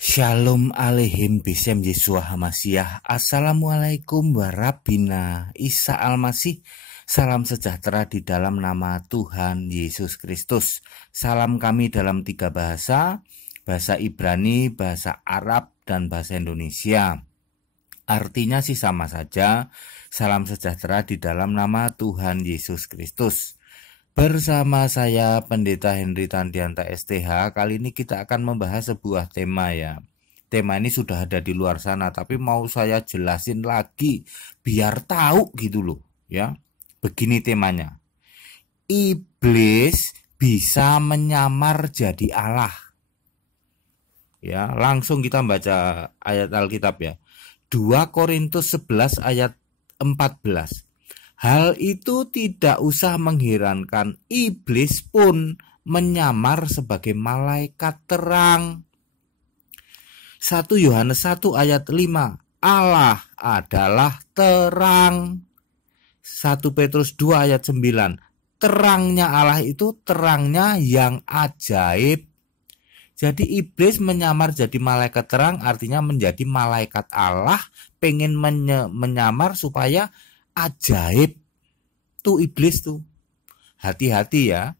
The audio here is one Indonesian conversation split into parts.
Shalom aleihim bisem Yesua Hamasyah. Assalamualaikum warabina Isa Almasih. Salam sejahtera di dalam nama Tuhan Yesus Kristus. Salam kami dalam 3 bahasa, bahasa Ibrani, bahasa Arab, dan bahasa Indonesia. Artinya sih sama saja. Salam sejahtera di dalam nama Tuhan Yesus Kristus. Bersama saya Pendeta Henry Tandianta STH. Kali ini kita akan membahas sebuah tema ya. Tema ini sudah ada di luar sana, tapi mau saya jelasin lagi biar tahu gitu loh ya. Begini temanya. Iblis bisa menyamar jadi Allah. Ya, langsung kita baca ayat Alkitab ya. 2 Korintus 11 ayat 14. Hal itu tidak usah mengherankan, iblis pun menyamar sebagai malaikat terang. 1 Yohanes 1 ayat 5, Allah adalah terang. 1 Petrus 2 ayat 9, terangnya Allah itu terangnya yang ajaib. Jadi iblis menyamar jadi malaikat terang, artinya menjadi malaikat Allah, pengen menyamar supaya ajaib. Tuh iblis tuh. Hati-hati ya.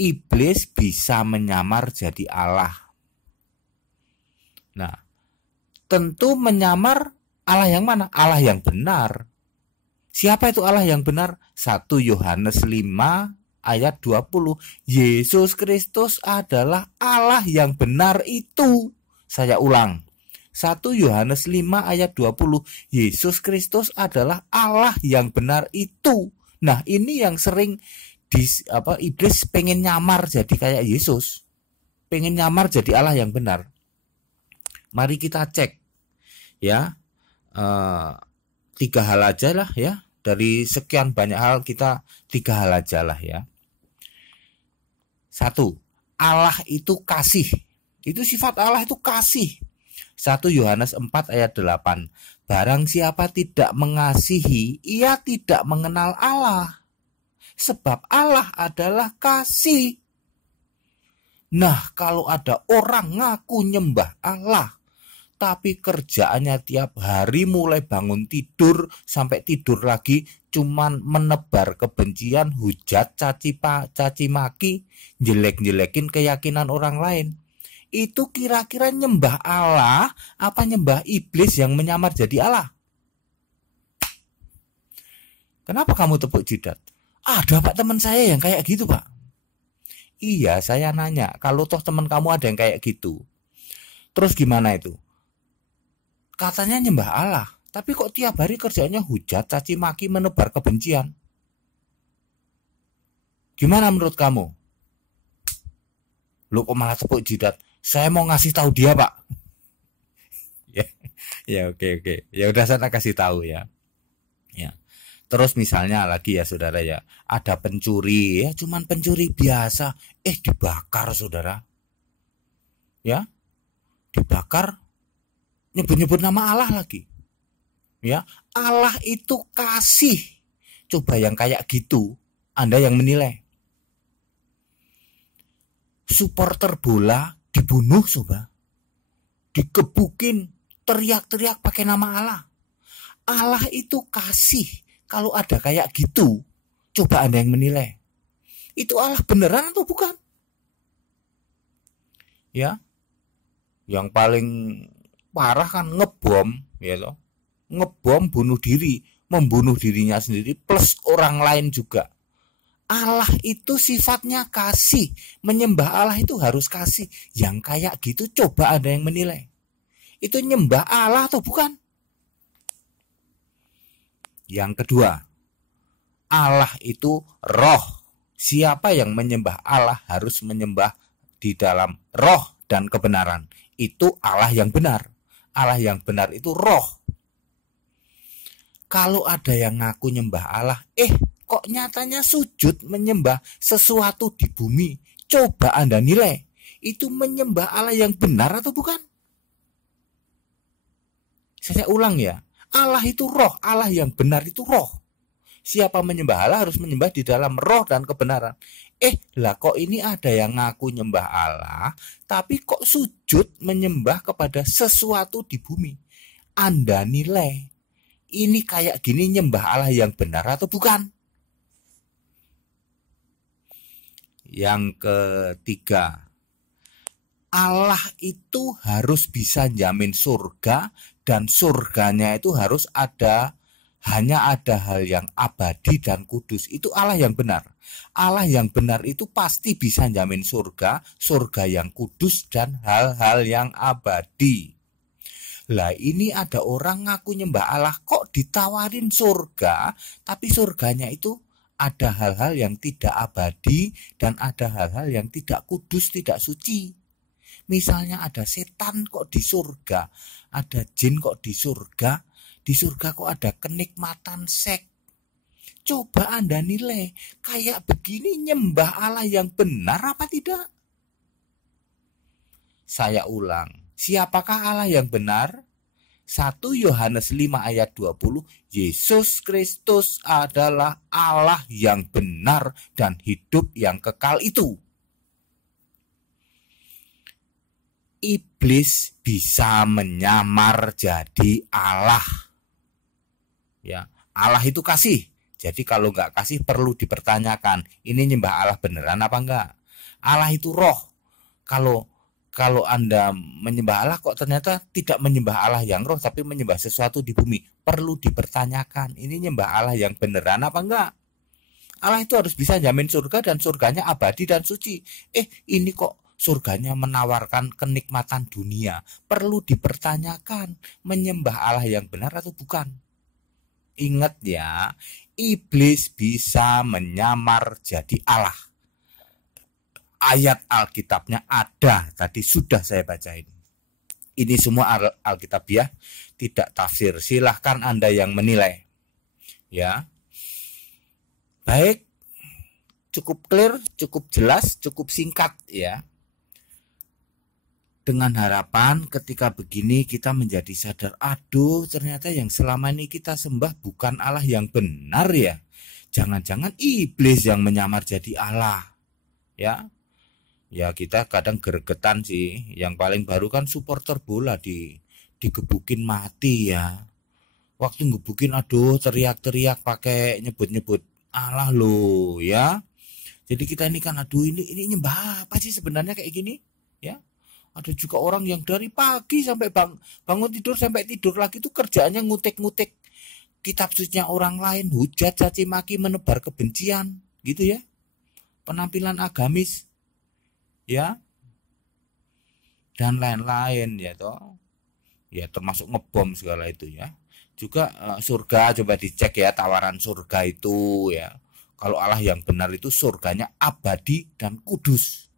Iblis bisa menyamar jadi Allah. Nah, tentu menyamar Allah yang mana? Allah yang benar. Siapa itu Allah yang benar? 1 Yohanes 5 ayat 20. Yesus Kristus adalah Allah yang benar itu. Saya ulang. 1 Yohanes 5 ayat 20. Yesus Kristus adalah Allah yang benar itu. Nah, ini yang sering iblis pengen nyamar jadi kayak Yesus. Pengen nyamar jadi Allah yang benar. Mari kita cek ya. 3 hal aja lah ya. Dari sekian banyak hal kita 3 hal aja lah ya. 1. Allah itu kasih. Itu sifat Allah itu kasih. 1 Yohanes 4 ayat 8. Barang siapa tidak mengasihi, ia tidak mengenal Allah. Sebab Allah adalah kasih. Nah, kalau ada orang ngaku nyembah Allah, tapi kerjaannya tiap hari mulai bangun tidur sampai tidur lagi cuman menebar kebencian, hujat, caci maki, jelek-jelekin keyakinan orang lain. Itu kira-kira nyembah Allah apa nyembah iblis yang menyamar jadi Allah? Kenapa kamu tepuk jidat? Ada Pak teman saya yang kayak gitu Pak. Iya, saya nanya, kalau toh teman kamu ada yang kayak gitu, terus gimana itu? Katanya nyembah Allah, tapi kok tiap hari kerjanya hujat, caci maki, menebar kebencian. Gimana menurut kamu? Lu kok malah tepuk jidat? Saya mau ngasih tahu dia Pak. ya oke. Ya udah saya kasih tahu ya. Ya. Terus misalnya lagi ya saudara ya, ada pencuri ya, cuman pencuri biasa, dibakar saudara. Ya, dibakar, nyebut-nyebut nama Allah lagi. Ya, Allah itu kasih. Coba yang kayak gitu, Anda yang menilai. Supporter bola dibunuh coba, dikebukin, teriak-teriak pakai nama Allah. Allah itu kasih. Kalau ada kayak gitu, coba Anda yang menilai. Itu Allah beneran atau bukan? Ya, yang paling parah kan ngebom, ya loh, ngebom bunuh diri, membunuh dirinya sendiri plus orang lain juga. Allah itu sifatnya kasih. Menyembah Allah itu harus kasih. Yang kayak gitu coba Anda yang menilai. Itu nyembah Allah atau bukan? Yang kedua, Allah itu roh. Siapa yang menyembah Allah harus menyembah di dalam roh dan kebenaran. Itu Allah yang benar. Allah yang benar itu roh. Kalau ada yang ngaku nyembah Allah, kok nyatanya sujud menyembah sesuatu di bumi. Coba Anda nilai, itu menyembah Allah yang benar atau bukan? Saya ulang ya, Allah itu roh, Allah yang benar itu roh. Siapa menyembah Allah harus menyembah di dalam roh dan kebenaran. Lah kok ini ada yang ngaku nyembah Allah, tapi kok sujud menyembah kepada sesuatu di bumi. Anda nilai, ini kayak gini nyembah Allah yang benar atau bukan? Yang ketiga, Allah itu harus bisa jamin surga, dan surganya itu harus hanya ada hal yang abadi dan kudus. Itu Allah yang benar. Allah yang benar itu pasti bisa jamin surga, surga yang kudus dan hal-hal yang abadi. Lah ini ada orang ngaku nyembah Allah kok ditawarin surga, tapi surganya itu ada hal-hal yang tidak abadi dan ada hal-hal yang tidak kudus, tidak suci. Misalnya ada setan kok di surga, ada jin kok di surga kok ada kenikmatan seks. Coba Anda nilai, kayak begini nyembah Allah yang benar apa tidak? Saya ulang, siapakah Allah yang benar? 1 Yohanes 5 ayat 20, Yesus Kristus adalah Allah yang benar dan hidup yang kekal itu. Iblis bisa menyamar jadi Allah. Ya, Allah itu kasih. Jadi kalau nggak kasih perlu dipertanyakan, ini nyembah Allah beneran apa enggak? Allah itu roh. Kalau Anda menyembah Allah kok ternyata tidak menyembah Allah yang roh tapi menyembah sesuatu di bumi, perlu dipertanyakan, ini nyembah Allah yang beneran apa enggak? Allah itu harus bisa jamin surga dan surganya abadi dan suci. Ini kok surganya menawarkan kenikmatan dunia, perlu dipertanyakan, menyembah Allah yang benar atau bukan? Ingat ya, iblis bisa menyamar jadi Allah. Ayat Alkitabnya ada, tadi sudah saya bacain. Ini semua Alkitabiah, tidak tafsir. Silahkan Anda yang menilai. Ya. Baik, cukup clear, cukup jelas, cukup singkat ya. Dengan harapan ketika begini kita menjadi sadar, aduh ternyata yang selama ini kita sembah bukan Allah yang benar ya. Jangan-jangan iblis yang menyamar jadi Allah. Ya. Ya kita kadang gregetan sih. Yang paling baru kan supporter bola digebukin mati ya. Waktu ngebukin aduh teriak-teriak pakai nyebut-nyebut Allah loh ya. Jadi kita ini kan aduh ini nyembah apa sih sebenarnya kayak gini ya. Ada juga orang yang dari pagi sampai bangun tidur sampai tidur lagi itu kerjaannya ngutik-ngutik kitab sucinya orang lain, hujat, caci maki, menebar kebencian, gitu ya. Penampilan agamis, ya, dan lain-lain ya toh. Ya termasuk ngebom segala itu ya. Juga surga coba dicek ya tawaran surga itu ya. Kalau Allah yang benar itu surganya abadi dan kudus.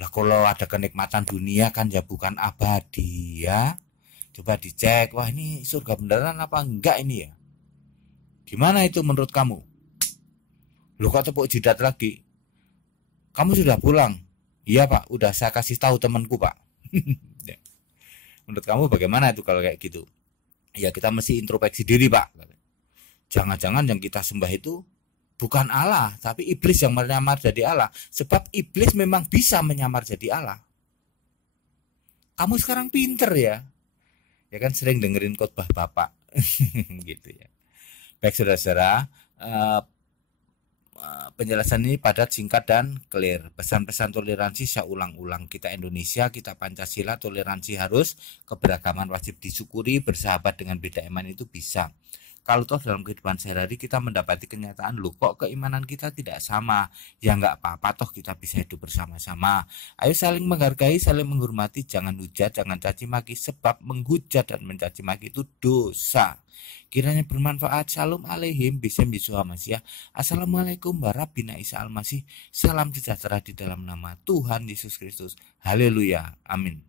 Lah kalau ada kenikmatan dunia kan ya bukan abadi ya. Coba dicek, wah ini surga beneran apa enggak ini ya. Gimana itu menurut kamu? Lu kok tepuk jidat lagi? Kamu sudah pulang? Iya Pak, udah saya kasih tahu temanku Pak. Menurut kamu bagaimana itu kalau kayak gitu? Ya kita mesti introspeksi diri Pak. Jangan-jangan yang kita sembah itu bukan Allah, tapi iblis yang menyamar jadi Allah. Sebab iblis memang bisa menyamar jadi Allah. Kamu sekarang pinter ya. Ya kan sering dengerin khotbah Bapak. Gitu ya. Baik saudara-saudara, penjelasan ini padat, singkat, dan clear. Pesan-pesan toleransi saya ulang-ulang. Kita Indonesia, kita Pancasila, toleransi harus, keberagaman wajib disyukuri, bersahabat dengan beda iman itu bisa. Kalau toh dalam kehidupan sehari-hari kita mendapati kenyataan, loh kok keimanan kita tidak sama, ya nggak apa-apa toh kita bisa hidup bersama-sama. Ayo saling menghargai, saling menghormati, jangan hujat, jangan caci maki, sebab menghujat dan mencaci maki itu dosa. Kiranya bermanfaat. Shalom aleihim bisem Yeshua Masih. Assalamualaikum warahmatullahi wabarakatuh. Salam sejahtera di dalam nama Tuhan Yesus Kristus. Haleluya. Amin.